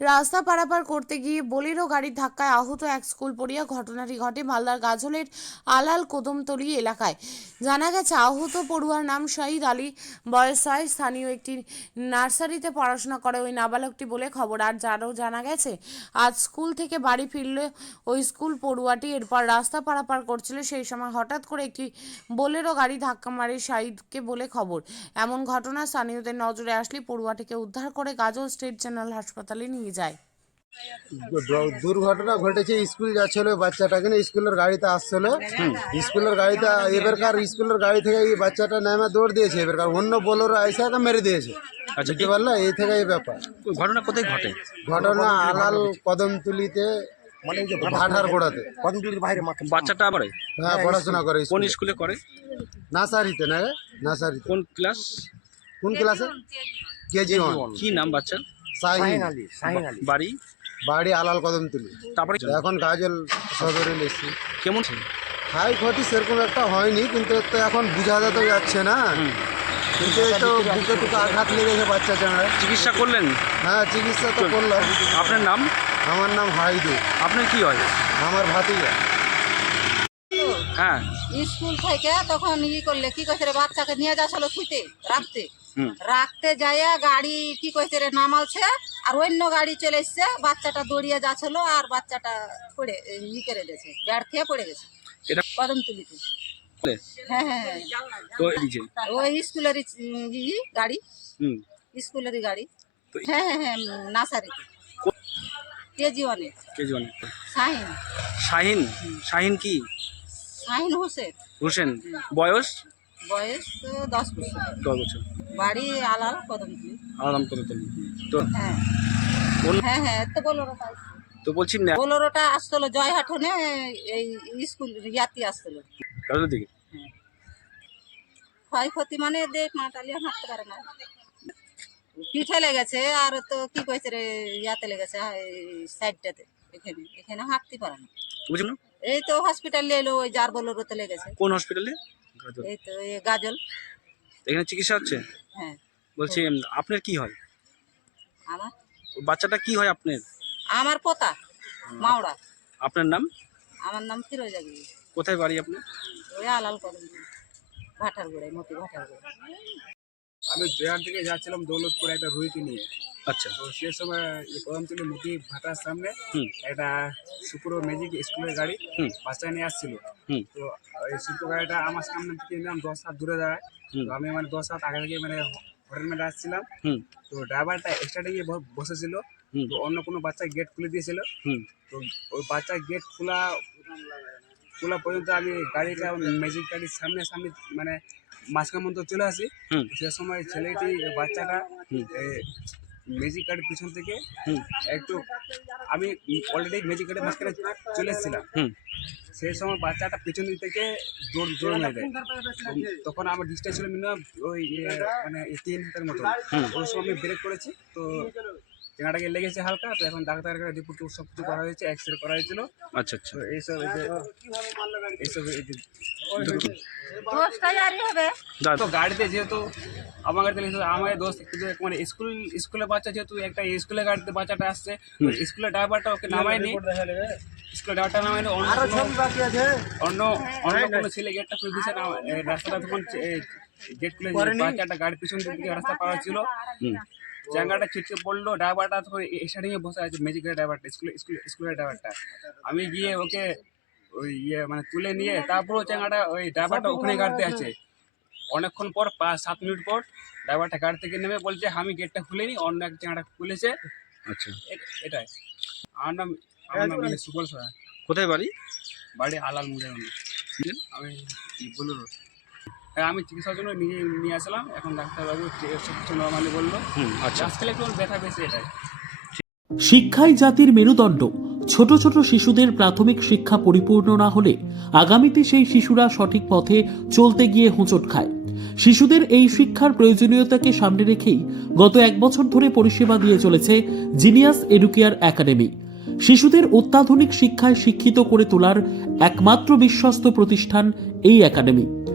রাস্তা পারাপার করতে গিয়ে বোলেরো গাড়ির ধাক্কায় আহত এক স্কুল পড়িয়া ঘটনাটি ঘটে মালদার গাজলের আলাল কদমতলি এলাকায়। জানা গেছে, আহত পড়ুয়ার নাম শহীদ আলী। বয়স ছয় স্থানীয় একটি নার্সারিতে পড়াশোনা করে ওই নাবালকটি বলে খবর। আর যারও জানা গেছে, আজ স্কুল থেকে বাড়ি ফিরলে ওই স্কুল পড়ুয়াটি এরপর রাস্তা পারাপার করছিল। সেই সময় হঠাৎ করে একটি বোলেরো গাড়ি ধাক্কা মারে শাহিদকে বলে খবর। এমন ঘটনা স্থানীয়দের নজরে আসলে পড়ুয়াটিকে উদ্ধার করে গাজল স্টেট জেনারেল হাসপাতালে নিয়ে যায়। দুর্ঘটনা ঘটেছে স্কুল যাচ্ছিল বাচ্চাটাকে নিয়ে স্কুলের গাড়িতে আসছিল। স্কুলের গাড়িতে এবারকার স্কুলের গাড়ি থেকে এই বাচ্চাটা নেমে দৌড় দিয়েছে এবারকার। অন্য বোলোর আইসা তো মেরে দিয়েছে। আচ্ছা বুঝতে পারলে? এই থেকে এই ব্যাপার। ঘটনা কোথায় ঘটে? ঘটনা আলাল কদমতুলিতে মানে ভাটার গোড়াতে। বাচ্চাটা আবার হ্যাঁ পড়াশোনা করে কোন স্কুলে। করে নার্সারিতে না রে? নার্সারিতে। কোন ক্লাস? কোন ক্লাসে? KG one. কি নাম বাচ্চার? শাহিন বাড়ি? বাড়ি আলাল কদমতুলি তারপরে? এখন গাজল সদরে এসেছি কেমন? হাই ক্ষতি সেরকম একটা হয়নি কিন্তু তো এখন বোঝা তো যাচ্ছে না। কিন্তু তো বুকে টুকে আঘাত লেগেছে বাচ্চা চাঁড়া চিকিৎসা করলেন? হ্যাঁ চিকিৎসা তো করলাম। আপনার নাম? আমার নাম হাইদু। আপনার কি হয়? আমার ভাতিজা। হ্যাঁ। স্কুল থেকে তখন ই করলে কি কইছে রে বাচ্চাকে নিয়ে যাচ্ছিল শুতে রাখতে। রাখতে যাইয়া গাড়ি কি কইছে রে নামালছে আর অন্য গাড়ি চলে এসছে বাচ্চাটা দৌড়িয়ে যাচ্ছিল আর বাচ্চাটা পড়ে ই করে গেছে ব্যাট খেয়ে পড়ে গেছে। কদম তুলিতে। ওই স্কুলের গাড়ি। হুম। স্কুলেরই গাড়ি। হ্যাঁ হ্যাঁ হ্যাঁ নাসারিতে কেজি অনেক কে জানে শাহিন। শাহিন? শাহিন কি? শাহিন হোসেন। হোসেন। বয়স? বয়স তো দশ বছর। দশ বছর। বাড়ি আলাল তো হ্যাঁ। হ্যাঁ হ্যাঁ তো বলছি না। বোলোরোটা আসছিল জয়হাটনে এই স্কুল ইয়াতি আসছিল। দিকে? ক্ষয়ক্ষতি মানে দেখ মাটালিয়া হাঁটতে পারে না। পিঠে লেগেছে আর তো কি কইছে রে ইয়াতে লেগেছে হ্যাঁ, সাইডটাতে। এখানে এখানে হাঁটতে পারে না। বুঝলি না। এই তো হসপিটালে এলো ওই যার বোলোরোতে লেগেছে। কোন হসপিটালে এই তো এই গাজল। এখানে চিকিৎসা হচ্ছে? হ্যাঁ। বলছি আপনার কি হয়? আমার? বাচ্চাটা কি হয় আপনার? আমার পোতা মাওড়া আপনার নাম? আমার নাম ফিরোজাগি কোথায় বাড়ি আপনার? ওই আলাল কদম ভাটার গোড়ায় মতি ভাটার গোড়ায় আমি জয়ার থেকে যাচ্ছিলাম দৌলতপুর একটা রুইকে নিয়ে। আচ্ছা। তো সে সময় কদমতলি মুখী ভাটার সামনে। একটা সুপুর ম্যাজিক স্কুলের গাড়ি। বাচ্চা নিয়ে আসছিল। তো ওই সুপুর গাড়িটা আমার সামনে থেকে নিলাম দশ হাত দূরে দাঁড়ায়। তো আমি মানে দশ হাত আগে থেকে মানে হরেন মেটে আসছিলাম। তো ড্রাইভারটা স্টার্টে গিয়ে বসেছিল। তো অন্য কোনো বাচ্চা গেট খুলে দিয়েছিল। তো ওই বাচ্চা গেট খোলা খোলা পর্যন্ত আমি গাড়িটা ম্যাজিক গাড়ির সামনে সামনে মানে মাঝখান মতো চলে আসি। সে সময় ছেলেটি বাচ্চাটা ম্যাজিক কার্ডের পিছন থেকে একটু আমি অলরেডি ম্যাজিক কার্ডের মাঝখানে চলে এসেছিলাম। সেই সময় বাচ্চাটা পিছন দিক থেকে জোর জোর মেরে দেয়। তখন আমার ডিস্টেন্স ছিল মিনিমাম ওই মানে তিন হাতের মতো ওই সময় আমি ব্রেক করেছি তো চেনাটাকে লেগেছে হালকা তো এখন ডাক্তারের কাছে রিপোর্ট সব কিছু করা হয়েছে এক্স রে করা হয়েছিল। আচ্ছা আচ্ছা। এইসব এই যে এইসব যে তো গাড়িতে যেহেতু আমার গাড়িতে আমার দোস্ত কিন্তু মানে স্কুল স্কুলের বাচ্চা যেহেতু একটা স্কুলের গাড়িতে বাচ্চাটা আসছে স্কুলের ড্রাইভারটা ওকে নামায়নি। স্কুলের ড্রাইভারটা নামায়নি অন্য কোনো- অন্য অন্য কোনো ছেলে গেটটা খুলে দিচ্ছে রাস্তাটা তখন গেট খুলে বাচ্চাটা গাড়ির পিছন দিকে রাস্তা পার হচ্ছিল জায়গাটা ছিটকে পড়ল ড্রাইভারটা তখন স্টার্টিং এ বসে আছে ম্যাজিক ড্রাইভারটা স্কুল স্কুল স্কুলের ড্রাইভারটা আমি গিয়ে ওকে ওই ইয়ে মানে তুলে নিয়ে তারপরও চাঙ্গাটা ওই ড্রাইভারটা ওখানে গাড়িতে আছে। অনেকক্ষণ পর পাঁচ সাত মিনিট পর ড্রাইভারটা গাড়ি থেকে নেমে বলছে আমি গেটটা খুলিনি অন্য এক চাঙ্গাটা খুলেছে। আচ্ছা। এটাই। আমার নাম আমার নাম সুবল সহায় কোথায় বাড়ি? বাড়ি আলাল মুজাগঞ্জ আমি বলুন। হ্যাঁ আমি চিকিৎসার জন্য নিয়ে নিয়ে আসলাম। এখন ডাক্তারবাবু যে- সব কিছু নর্মালি বলল আচ্ছা। আজকাল একটু ব্যথা বেশি এটাই। শিক্ষাই জাতির মেরুদণ্ড ছোট ছোট শিশুদের প্রাথমিক শিক্ষা পরিপূর্ণ না হলে আগামীতে সেই শিশুরা সঠিক পথে চলতে গিয়ে হোঁচট খায়। শিশুদের এই শিক্ষার প্রয়োজনীয়তাকে সামনে রেখেই গত এক বছর ধরে পরিষেবা দিয়ে চলেছে জিনিয়াস এডুকেয়ার একাডেমি। শিশুদের অত্যাধুনিক শিক্ষায় শিক্ষিত করে তোলার একমাত্র বিশ্বস্ত প্রতিষ্ঠান এই একাডেমি।